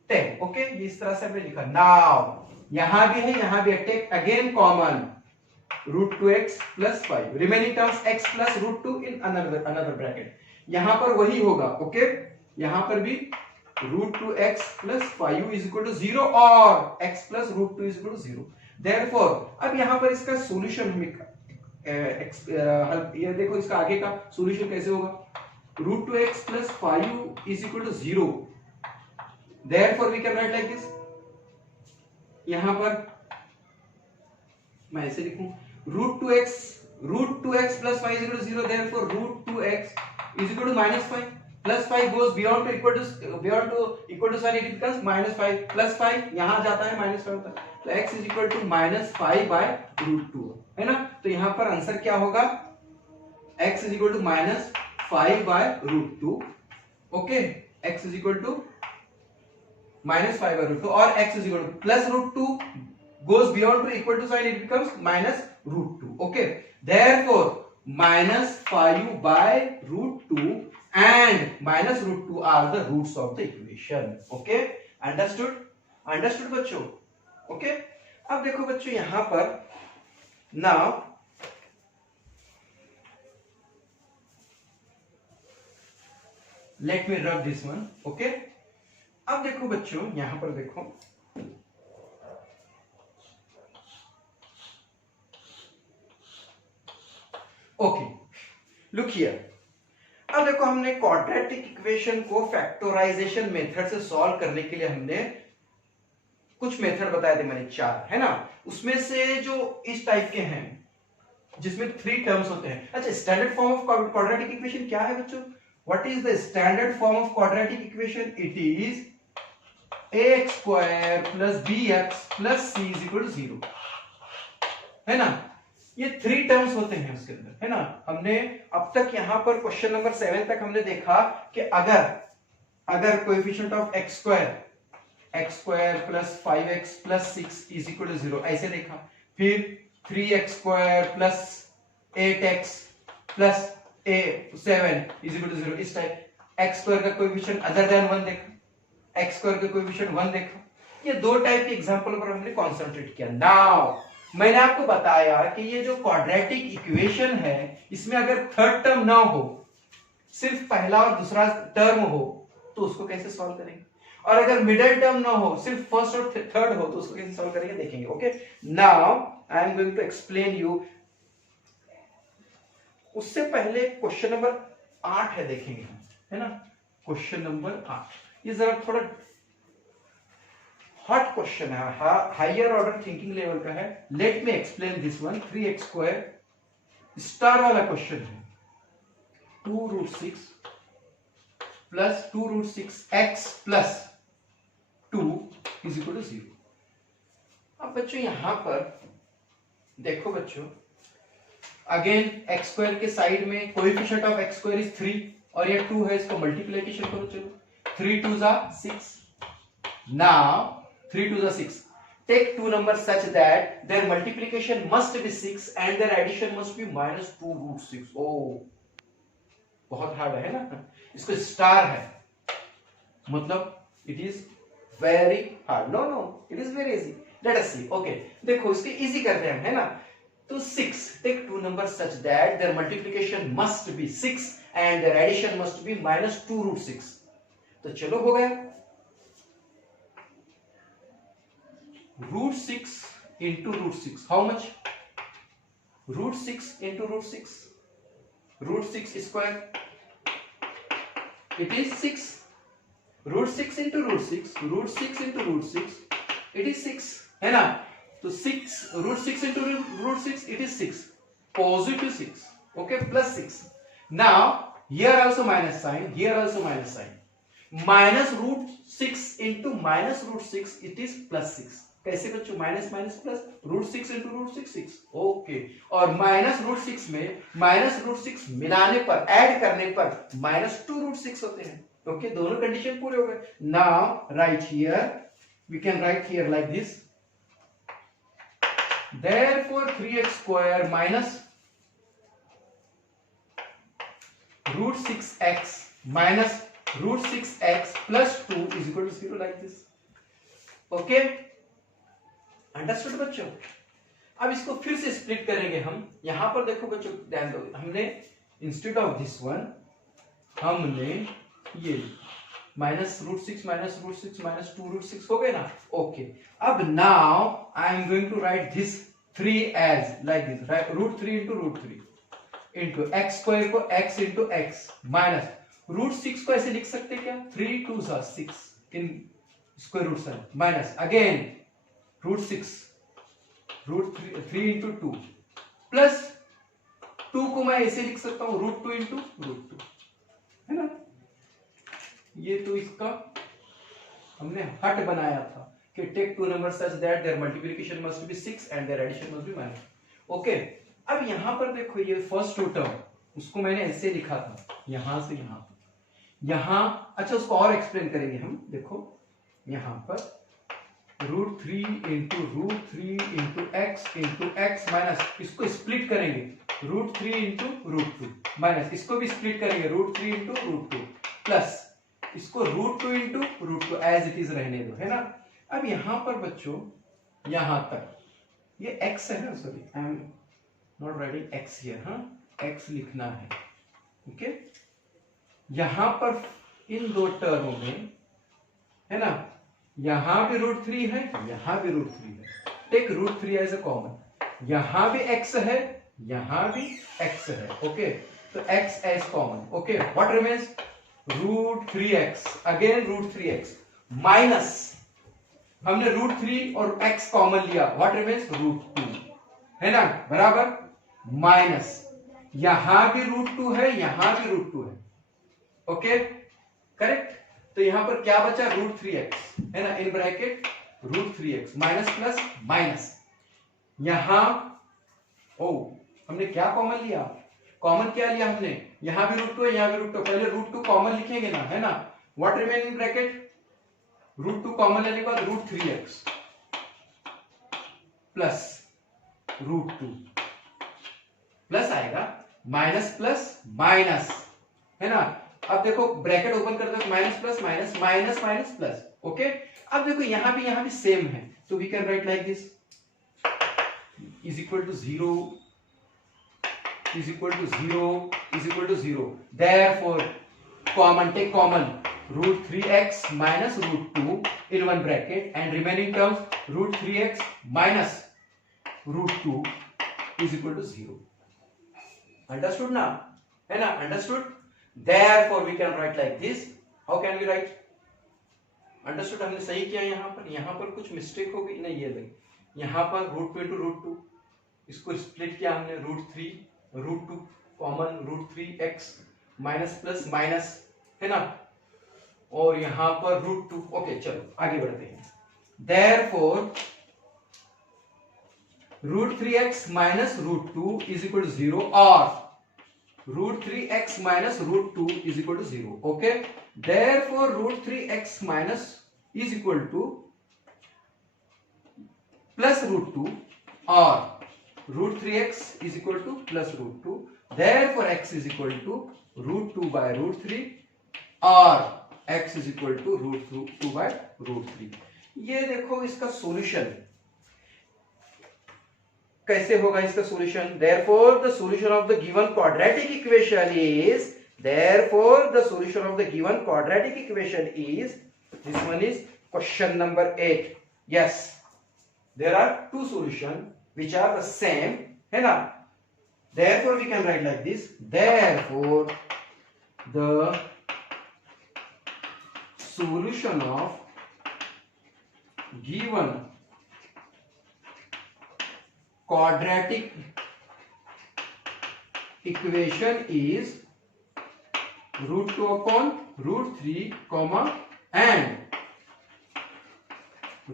10। ओके, ये इस तरह से हमने लिखा। नाउ यहां भी है, यहां भी है, take again common √2x plus 5, remaining terms x plus √2 in another bracket, यहां पर वही होगा। ओके, यहां पर भी √2x plus 5 is equal to 0 और x plus √2 is equal to 0। Therefore अब यहां पर इसका सॉल्यूशन हम ये देखो, इसका आगे का सॉल्यूशन कैसे होगा? √2x plus 5 is equal to 0। Therefore we can write like this, यहां पर मैं ऐसे लिखूं, √2x plus 5 is equal to 0, therefore √2x is equal to -5 plus 5 goes beyond to equal to sign, it becomes -5 plus 5 यहां जाता है -5 होता है, तो x is equal to -5 by √2, है ना। तो यहां पर आंसर क्या होगा? x is equal to -5 by √2। Okay, x is equal to -5 by √2 और x is equal to plus √2 goes beyond to equal to sign, it becomes -√2. Okay, therefore -5 by √2 and -√2 are the roots of the equation. Okay, understood बच्चों? Okay, अब देखो बच्चों यहां पर, now let me rub this one. Okay, अब देखो बच्चों यहां पर देखो, ओके, लुक हियर। अब देखो हमने क्वाड्रेटिक इक्वेशन को फैक्टराइजेशन मेथड से सॉल्व करने के लिए हमने कुछ मेथड बताए थे मैंने, 4, है ना। उसमें से जो इस टाइप के हैं जिसमें 3 टर्म्स होते हैं। अच्छा, standard form of quadratic equation क्या है बच्चों? What is the standard form of quadratic equation? It is ax square plus bx plus c is equal to 0, है ना। ये 3 टर्म्स होते हैं उसके अंदर, है ना। हमने अब तक यहां पर क्वेश्चन नंबर 7 तक हमने देखा कि अगर coefficient of x square plus 5x plus 6 is equal to 0 ऐसे देखा, फिर 3x square plus 8x plus 7 is equal to 0, इस टाइप। x स्क्वायर का कोएफिशिएंट अदर देन 1 देखा, x स्क्वायर का कोएफिशिएंट 1 देखा। ये 2 टाइप के एग्जांपल पर हमने कंसंट्रेट किया। नाउ मैंने आपको बताया कि ये जो क्वाड्रेटिक इक्वेशन है, इसमें अगर थर्ड टर्म ना हो, सिर्फ पहला और दूसरा टर्म हो, तो उसको कैसे सॉल्व करेंगे। और अगर मिडिल टर्म ना हो, सिर्फ फर्स्ट और थर्ड हो, तो उसको कैसे सॉल्व करेंगे देखेंगे। Okay, now I am going to explain you. उससे पहले क्वेश्चन नंबर 8 है, देखेंगे, है ना। क्वेश्चन नंबर 8 ये जरा थोड़ा हॉट क्वेश्चन है, हायर ऑर्डर थिंकिंग लेवल का है। Let me explain this one. 3x square star वाला क्वेश्चन है। 2√6 plus 2√6x plus 2 is equal to 0। अब बच्चों यहां पर देखो बच्चों, अगेन एक्स स्क्वायर के साइड में coefficient of x square is 3 और ये 2 है, इसको मल्टीप्लिकेशन करो। चलो 3 2 जा 6। नाउ 3 2 जा 6, take two numbers such that their multiplication must be 6 and their addition must be minus 2 root 6। oh, बहुत हार्ड है ना, इसको स्टार है, मतलब it is very hard. No no, it is very easy. Let us see. Okay, देखो इसके इजी करते हैं हम, है ना। तो 6, take two numbers such that their multiplication must be 6 and their addition must be minus 2 root 6। तो चलो हो गया, root 6 into root 6, how much? root 6 into root 6, root 6 square, it is 6। root 6 into root 6, root 6 into root 6, it is 6, है ना। तो 6 root 6 into root 6, it is 6, positive 6, okay, plus 6। now here also minus sign, here also minus sign, minus root 6 into minus root 6, it is plus 6। कैसे बच्चों, minus minus plus, root 6 into root 6 6, okay. और माइनस रूट 6 में माइनस रूट 6 मिलाने पर, ऐड करने पर माइनस 2 रूट 6 होते हैं, ओके। दोनों कंडीशन पूरे हो गए। Now write here, we can write here like this, therefore 3x square minus root 6x minus root 6x plus 2 is equal to 0 like this, okay. Understood बच्चों। अब इसको फिर से स्प्लिट करेंगे हम। यहां पर देखो बच्चों, ध्यान दो, हमने इंस्टेड ऑफ दिस वन हमने ये minus root 6 minus root 6 minus 2 root 6 हो गए ना, ओके। अब now I am going to write this 3 as like this, right, root 3 into root 3 into x square को x into x minus root 6 को ऐसे लिख सकते क्या, 3 2 जा 6 in square root sign minus again root 6 root 3 into 2 plus 2 को मैं ऐसे लिख सकता हूं रूट 2 इंटू रूट 2, है ना। ये तो इसका हमने हट बनाया था कि take two number such that their multiplication must be 6 and their addition must be minus, okay. अब यहां पर देखो, ये फर्स्ट टर्म उसको मैंने ऐसे लिखा था, यहां से यहां, यहां, अच्छा उसको और एक्सप्लेन करेंगे हम। देखो यहां पर रूट 3 इंटू एक्स माइनस, इसको स्प्लिट करेंगे रूट 3 इंटू रूट 2 माइनस, इसको भी स्प्लिट करेंगे रूट 3 इंटू रूट 2 प्लस इसको root 2 into root 2 as it is रहने दो, है ना। अब यहां पर बच्चों यहां तक ये x है ना, sorry I am not writing x here, हाँ x लिखना है, ओके। यहां पर इन दो टर्मों में, है ना, यहां भी रूट 3 है, यहां भी रूट 3 है, take root 3 as a common, यहां भी x है, यहां भी x है, ओके। तो x as common, okay. What remains, root 3x, again root 3x minus, हमने रूट 3 और x कॉमन लिया, व्हाट रिमेन्स रूट 2, है ना, बराबर माइनस यहां भी रूट 2 है, यहां भी रूट 2 है, ओके, करेक्ट। तो यहां पर क्या बचा, रूट 3x, है ना, in bracket root 3x minus plus minus, यहां ओ हमने क्या कॉमन लिया, कॉमन क्या लिया हमने, यहां भी रूट 2 है, यहां भी रूट 2, पहले रूट 2 कॉमन लिखेंगे ना, है ना। What remain in bracket, root 2 common लेने के बाद root 3x plus root 2 plus आएगा माइनस प्लस माइनस, है ना। अब देखो ब्रैकेट ओपन कर दो, minus plus minus minus minus plus, okay. अब देखो यहां भी सेम है, तो we can write like this, is equal to 0 is equal to 0 is equal to 0, therefore common, take common root 3x minus root 2 in one bracket and remaining terms root 3x minus root 2 is equal to 0। Understood ना, है ना, understood. Therefore we can write like this. How can we write? Understood? हमने सही किया, यहाँ पर कुछ मिस्टेक हो गई, नहीं ये देखिए, यहाँ पर रूट 2 इंटू रूट 2, इसको स्प्लिट किया हमने, root 3 root 2 common root 3x minus plus minus, है ना, और यहां पर √2। ओके चलो आगे बढ़ते हैं। Therefore √3x minus √2 is equal to 0 or √3x minus √2 is equal to 0. Okay, therefore √3x minus is equal to plus √2 or √3x is equal to plus √2. Therefore x is equal to √2 by √3 or x is equal to √2 by √3. ये देखो इसका सॉल्यूशन कैसे होगा इसका solution. therefore the solution of the given quadratic equation is this one is question number 8. yes, there are two solutions which are the same, है ना। therefore we can write like this, therefore the solution of given quadratic equation is √2 upon √3 comma and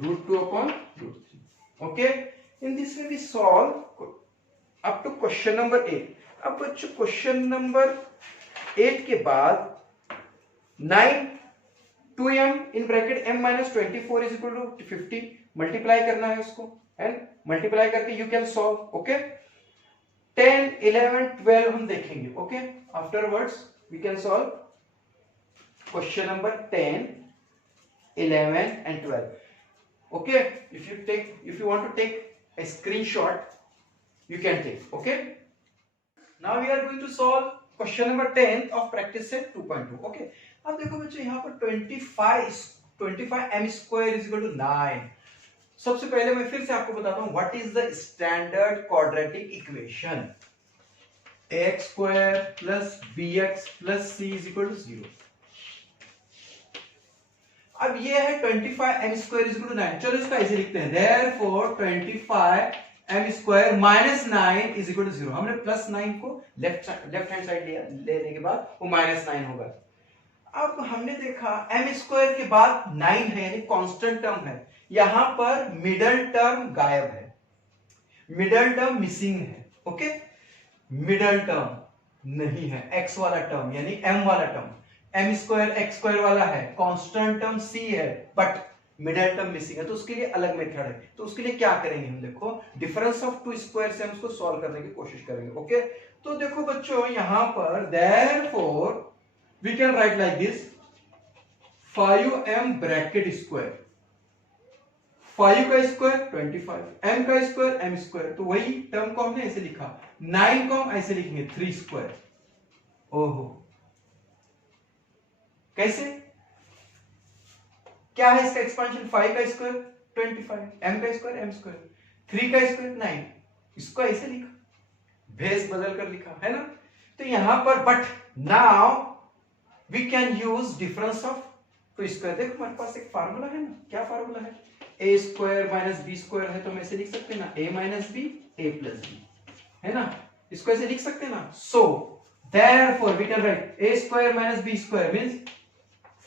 √2 upon √3. okay, in this way we solve up to question number 8. अब बच्चों क्वेश्चन नंबर 8 के बाद 9 2m in bracket m minus 24 is equal to 50 multiply करना है उसको एंड मल्टीप्लाई करके यू कैन सॉल्व। ओके, 10 11 12 हम देखेंगे। Okay, afterwards we can solve question number 10 11 and 12. okay, if you want to take a screenshot you can take. okay, now we are going to solve question number 10 of practice set 2.2. okay, अब देखो बच्चों यहाँ पर 25 m square is equal to 9। सबसे पहले मैं फिर से आपको बताता हूं what is the standard quadratic equation. X square plus bx plus c is equal to 0। अब ये है 25m square is equal to 9। चलो इसको ऐसे लिखते हैं, therefore 25m square minus 9 is equal to 0। हमने प्लस 9 को लेफ्ट हैंड साइड लिया, लेने के बाद वो माइनस 9 होगा। अब हमने देखा m स्क्वायर के बाद 9 है यानी कांस्टेंट टर्म है, यहां पर मिडल टर्म गायब है, मिडल टर्म मिसिंग है। ओके, मिडल टर्म नहीं है, x वाला टर्म यानी m वाला term, m square x square वाला है, कांस्टेंट टर्म c है बट मिडल टर्म मिसिंग है, तो उसके लिए अलग मेथड है। तो उसके लिए क्या करेंगे हम, देखो डिफरेंस ऑफ टू स्क्वायर से हम उसको सॉल्व करने की कोशिश करेंगे। ओके, तो देखो बच्चों यहां पर therefore we can write like this, 5m bracket square, 5 का स्क्वायर 25, m का स्क्वायर m स्क्वायर, तो वही टर्म को हमने ऐसे लिखा। 9 को हम ऐसे लिखेंगे 3 स्क्वायर। ओहो, कैसे, क्या है इसका एक्सपेंशन, 5 का स्क्वायर 25, m का स्क्वायर m स्क्वायर, 3 का स्क्वायर 9, इसको ऐसे लिखा, बेस बदल कर लिखा है ना। तो यहां पर but now we can use difference of two square. देखो हमारे पास एक फार्मूला है ना, क्या फार्मूला है, a square minus b square है, तो हम ऐसे लिख सकते हैं ना, a minus b a plus b, है ना, इसको ऐसे लिख सकते हैं ना। सो therefore we can write a square minus b square means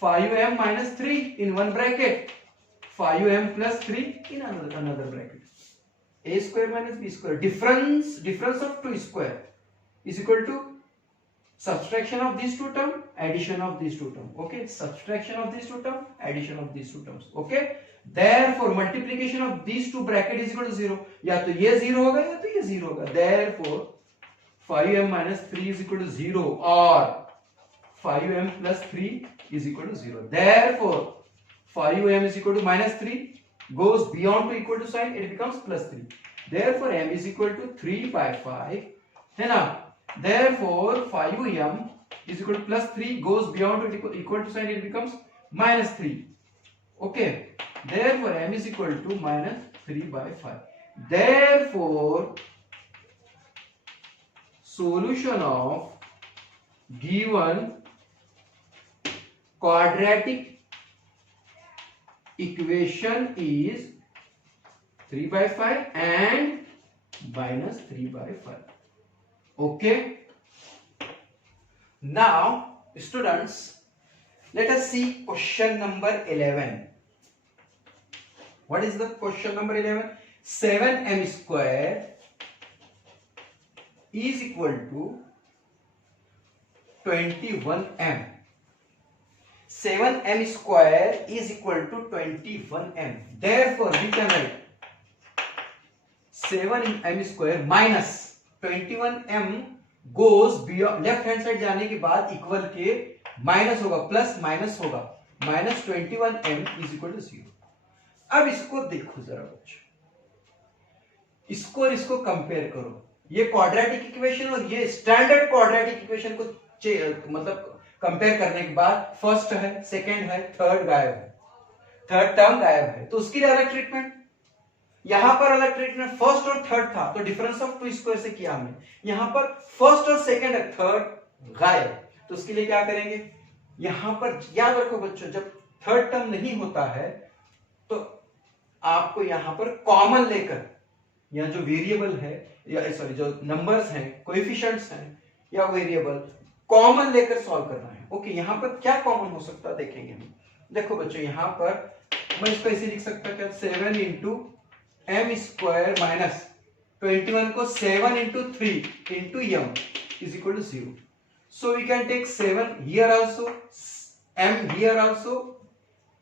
5m minus 3 in one bracket, 5m plus 3 in another bracket, a square minus b square, difference of two square is equal to subtraction of these two term, addition of these two term. okay, subtraction of these two term, addition of these two terms. okay, therefore multiplication of these two bracket is equal to 0, या तो ये 0 होगा या तो ये 0 होगा। therefore 5m minus 3 is equal to 0 or 5m plus 3 is equal to 0। therefore 5m is equal to minus 3 goes beyond to equal to sign, it becomes plus 3, therefore m is equal to 3 by 5, है ना। therefore 5m is equal to plus 3 goes beyond to equal to sign, it becomes minus 3। okay, therefore m is equal to minus 3 by 5। therefore solution of given quadratic equation is 3 by 5 and minus 3 by 5। okay, now students Let us see question number 11. What is the question number 11? 7m square is equal to 21m. 7m square is equal to 21m. Therefore we can write 7m square minus 21m goes beyond, left hand side जाने के बाद इक्वल के माइनस होगा, प्लस माइनस होगा, minus 21m is equal to 0. अब इसको देखो जरा बच्चों, इसको और इसको कंपेयर करो. ये क्वाड्रेटिक इक्वेशन और ये स्टैंडर्ड क्वाड्रेटिक इक्वेशन को मतलब कंपेयर करने के बाद फर्स्ट है, सेकंड है, थर्ड गायब है, थर्ड टर्म गायब है, तो उसके लिए अलग ट्रीटमेंट, यहां पर अलग ट्रीटमेंट. फर्स्ट और थर्ड था तो डिफरेंस ऑफ टू स्क्वायर से किया हमने, यहां पर फर्स्ट और सेकंड है, थर्ड गायब, तो उसके लिए क्या करेंगे. यहां पर याद रखो बच्चों, जब थर्ड टर्म नहीं होता है तो आपको यहां पर कॉमन लेकर, यहां जो वेरिएबल है या सॉरी जो नंबर्स हैं, कोएफिशिएंट्स हैं या वेरिएबल, कॉमन लेकर सॉल्व करना है. ओके, यहां पर क्या कॉमन हो सकता है देखेंगे हम. देखो बच्चों, यहां पर मैं इसको ऐसे लिख सकता क्या, 7 इंटू एम स्क्वायर माइनस 21 को 7 into 3 into M is equal to 0. So we can take 7 here also, m here also,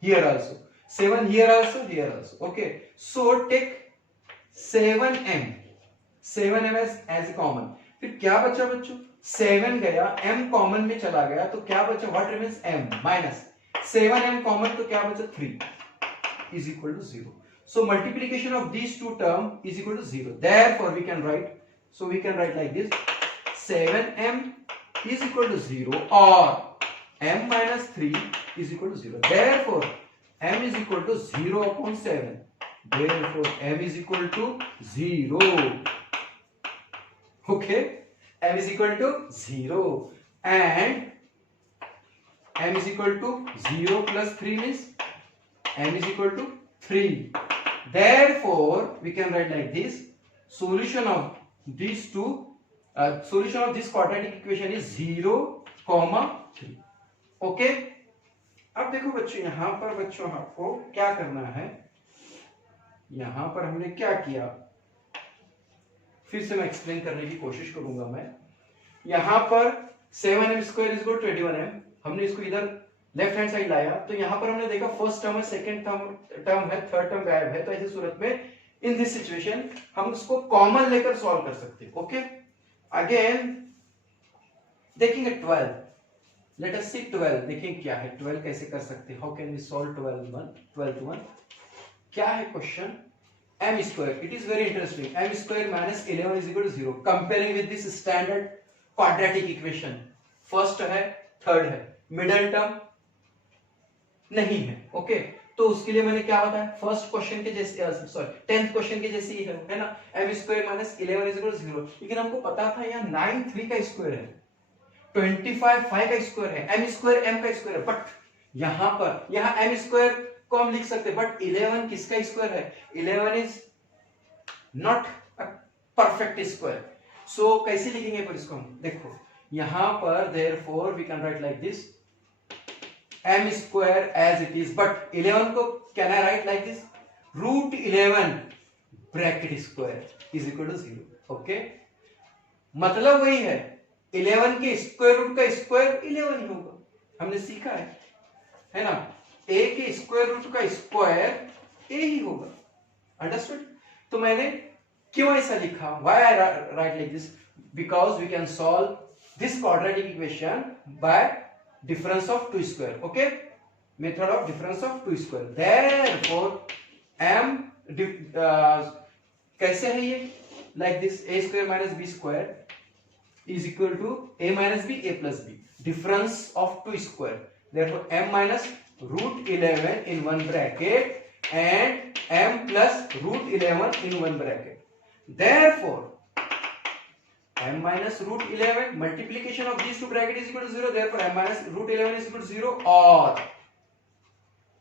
here also, 7 here also, here also. Okay, so take 7m as common. फिर क्या बचा बच्चों, 7 गया, m कॉमन में चला गया, तो क्या बचा, what remains, m minus 7m common, तो क्या बचा 3 is equal to 0. So multiplication of these two term is equal to 0. Therefore we can write, so we can write like this, 7m is equal to 0 or m minus 3 is equal to 0. Therefore m is equal to 0 upon 7. Therefore m is equal to 0. Okay, m is equal to 0 and m is equal to 0 plus 3 means m is equal to 3. Therefore we can write like this, solution of these two solution of this quadratic equation is 0, 3. Okay, अब देखो बच्चों, यहां पर बच्चों आपको क्या करना है, यहां पर हमने क्या किया, फिर से मैं एक्सप्लेन करने की कोशिश करूंगा. मैं यहां पर 7m square is equal to 21m, हमने इसको इधर लेफ्ट हैंड साइड लाया, तो यहां पर हमने देखा फर्स्ट टर्म है, सेकंड टर्म है, थर्ड टर्म गायब है, तो ऐसी सूरत में इन दिस सिचुएशन हम उसको कॉमन लेकर सॉल्व कर सकते हैं. ओके, अगेन देखेंगे 12. लेट अस सी 12, देखें क्या है 12, कैसे कर सकते हैं, how can we solve 12th one. क्या है question, m square, it is very interesting, m square minus 11 is equal to 0. Comparing with this standard quadratic equation, first है, थर्ड है, मिडिल टर्म नहीं है. ओके, तो उसके लिए मैंने क्या बताया, फर्स्ट क्वेश्चन के जैसे, सॉरी 10th क्वेश्चन के जैसे ही है ना, m square minus 11 is equal to 0. लेकिन हमको पता था यहाँ 9 3 का स्क्वायर है, 25 5 का स्क्वायर है, m स्क्वायर m का स्क्वायर है, बट यहाँ पर यहाँ m स्क्वायर को हम लिख सकते हैं, बट 11 किसका स्क्वायर है, 11 is not a perfect square. So कैसे लिखेंगे पर इसको हम, देखो यहाँ पर therefore we can write like this, m square as it is, but 11 को can I write like this, root 11 bracket square is equal to 0. Okay, मतलब वही है, 11 के स्क्वायर रूट का स्क्वायर 11 ही होगा, हमने सीखा है ना, a के स्क्वायर रूट का स्क्वायर a ही होगा. अंडरस्टूड. तो मैंने क्यों ऐसा लिखा, why I write like this, because we can solve this quadratic equation by difference of two square. Okay, method of difference of two square. Therefore m कैसे है ये, like this, a square minus b square is equal to a minus b, a plus b, difference of two square. Therefore m minus root 11 in one bracket and m plus root 11 in one bracket. Therefore m minus root 11, multiplication of these two bracket is equal to 0. Therefore m minus root 11 is equal to 0,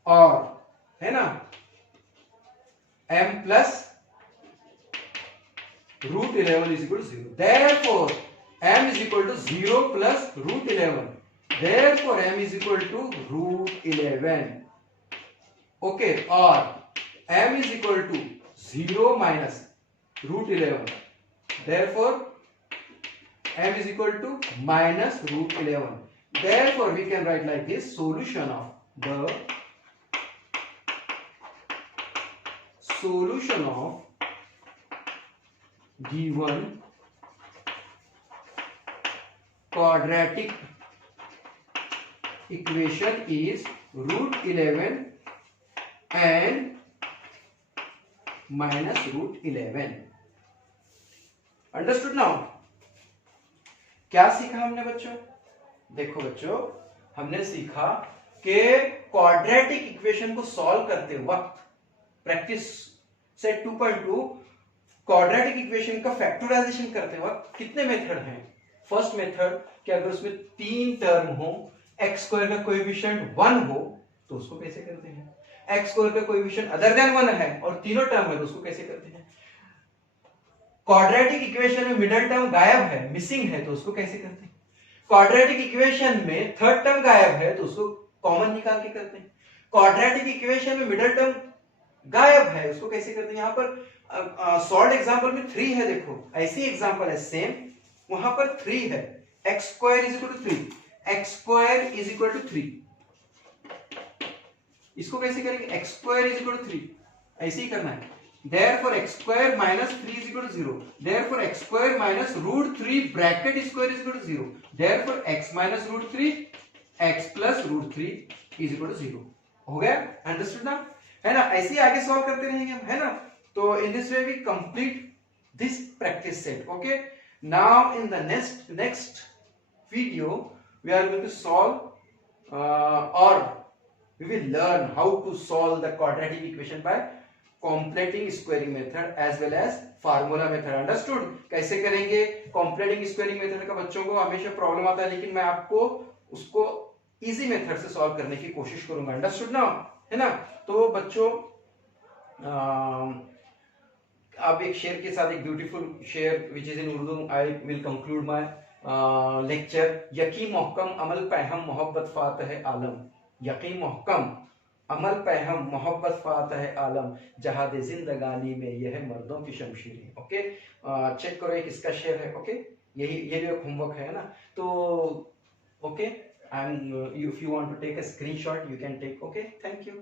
or है ना, m plus root 11 is equal to 0. Therefore m is equal to 0 plus root 11. therefore m is equal to root 11. Okay, or m is equal to 0 minus root 11, therefore m is equal to minus root 11. Therefore we can write like this: solution of given quadratic equation is root 11 and minus root 11. Understood now? क्या सीखा हमने बच्चों? देखो बच्चों, हमने सीखा कि क्वाड्रेटिक इक्वेशन को सॉल्व करते वक्त प्रैक्टिस सेट 2.2 क्वाड्रेटिक इक्वेशन का फैक्टराइजेशन करते वक्त कितने मेथड हैं? फर्स्ट मेथड कि अगर उसमें 3 टर्म हो, एक्स स्क्वायर का कोएफिशिएंट 1 हो तो उसको कैसे करते हैं? एक्स स्क्वायर का कोएफिशिएंट अदर देन 1 है और तीनों टर्म है तो उसको कैसे करते हैं? क्वाड्रेटिक इक्वेशन में मिडिल टर्म गायब है, मिसिंग है, तो उसको कैसे करते हैं? क्वाड्रेटिक इक्वेशन में थर्ड टर्म गायब है तो उसको कॉमन निकाल के करते हैं। क्वाड्रेटिक इक्वेशन में मिडिल टर्म गायब है, उसको कैसे करते हैं? यहाँ पर सॉल्व एग्जांपल में 3 है, देखो ऐसी एग्जांपल है सेम, वहां पर 3 है, x square is equal to 3, x square is equal to 3, इसको कैसे करेंगे? X square is equal to 3, ऐसे ही करना है। therefore x square minus 3 is equal to 0, therefore x square minus root 3 bracket square is equal to 0, therefore x minus root 3 x plus root 3 is equal to 0. हो गया? अंडरस्टूड ना? है ना? ऐसे ही आगे सॉल्व करते रहेंगे हम, है ना? तो in this way we complete this practice set. Okay, now in the next video we are going to solve और we will learn how to solve the quadratic equation by completing squaring method as well as formula method. Understood? कैसे करेंगे? completing squaring method का बच्चों को हमेशा प्रॉब्लम आता है, लेकिन मैं आपको उसको इजी मेथड से सॉल्व करने की कोशिश करूंगा. अंडरस्टूड ना? है ना? तो बच्चों आप एक शेर के साथ, एक ब्यूटीफुल शेर which is in Urdu, I will conclude my lecture. यकीन मोहकम अमल पैहम मोहब्बत फातह आलम, यकीन मोहकम अमल पैहम मोहब्बत फातह आलम, जहाद जिंदगानी में यह मर्दों की शमशीरें. ओके, चेक करो, एक इसका शेर है. ओके, ये भी एक होमवर्क है ना? तो okay, and if you want to take a screenshot you can take. Okay, thank you.